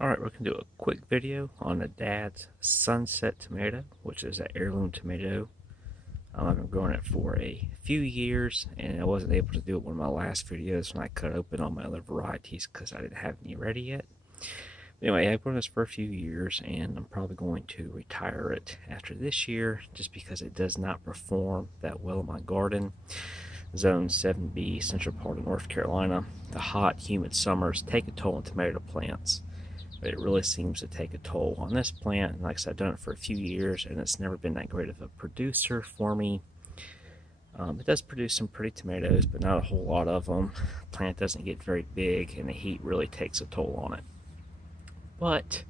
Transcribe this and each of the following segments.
Alright, we're going to do a quick video on a Dad's Sunset tomato, which is an heirloom tomato. I've been growing it for a few years, and I wasn't able to do it one of my last videos when I cut open all my other varieties because I didn't have any ready yet. Anyway, I've grown this for a few years, and I'm probably going to retire it after this year just because it does not perform that well in my garden. Zone 7B, central part of North Carolina. The hot, humid summers take a toll on tomato plants. But it really seems to take a toll on this plant. And like I said, I've done it for a few years, and it's never been that great of a producer for me. It does produce some pretty tomatoes, but not a whole lot of them. The plant doesn't get very big, and the heat really takes a toll on it. But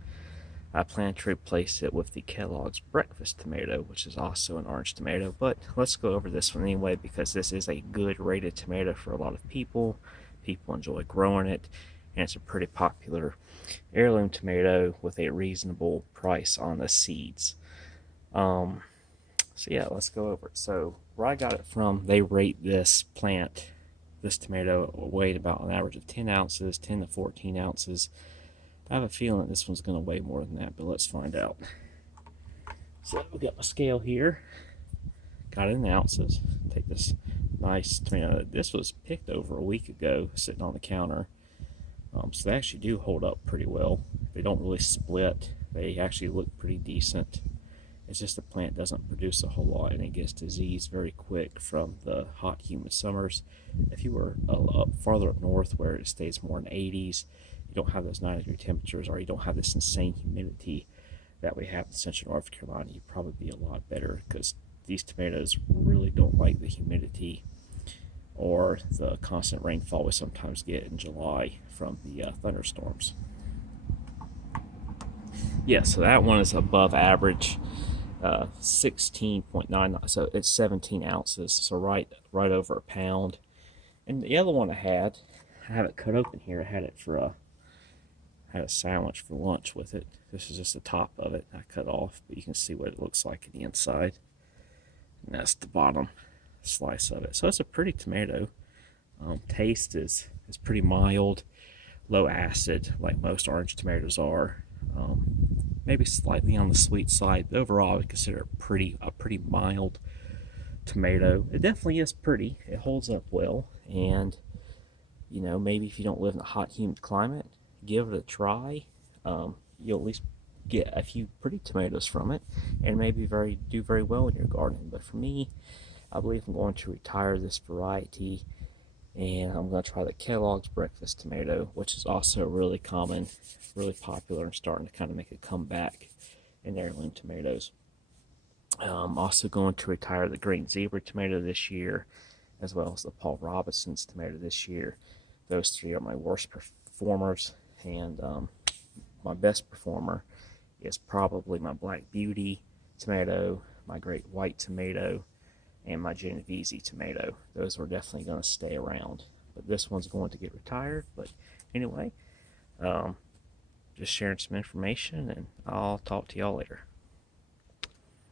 I plan to replace it with the Kellogg's Breakfast tomato, which is also an orange tomato. But let's go over this one anyway, because this is a good rated tomato for a lot of people. People enjoy growing it, and it's a pretty popular heirloom tomato with a reasonable price on the seeds. So yeah, let's go over it. So where I got it from, they rate this plant, this tomato, weighed about an average of 10 ounces, 10 to 14 ounces. I have a feeling this one's going to weigh more than that, but let's find out. So we got my scale here, got it in ounces. Take this nice tomato. This was picked over a week ago, sitting on the counter. So they actually do hold up pretty well. They don't really split. They actually look pretty decent. It's just the plant doesn't produce a whole lot, and it gets diseased very quick from the hot, humid summers. If you were farther up north where it stays more in the 80s, you don't have those 90-degree temperatures, or you don't have this insane humidity that we have in central North Carolina, you'd probably be a lot better, because these tomatoes really don't like the humidity or the constant rainfall we sometimes get in July from the thunderstorms. Yeah, so that one is above average, 16.9, so it's 17 ounces, so right over a pound. And the other one I have it cut open here. I had a sandwich for lunch with it. This is just the top of it. I cut off, but you can see what it looks like in the inside. And that's the bottom slice of it. So it's a pretty tomato. Taste is pretty mild, low acid, like most orange tomatoes are. Maybe slightly on the sweet side, but overall I would consider it a pretty mild tomato. It definitely is pretty. It holds up well, and maybe if you don't live in a hot, humid climate, give it a try. You'll at least get a few pretty tomatoes from it, and maybe do very well in your garden. But for me, I believe I'm going to retire this variety, and I'm going to try the Kellogg's Breakfast tomato, which is also really common, really popular, and starting to kind of make a comeback in heirloom tomatoes. I'm also going to retire the Green Zebra tomato this year, as well as the Paul Robinson's tomato this year. Those three are my worst performers, and my best performer is probably my Black Beauty tomato, my Great White tomato, and my Genovese tomato. Those are definitely going to stay around, but this one's going to get retired. But anyway, just sharing some information, and I'll talk to y'all later.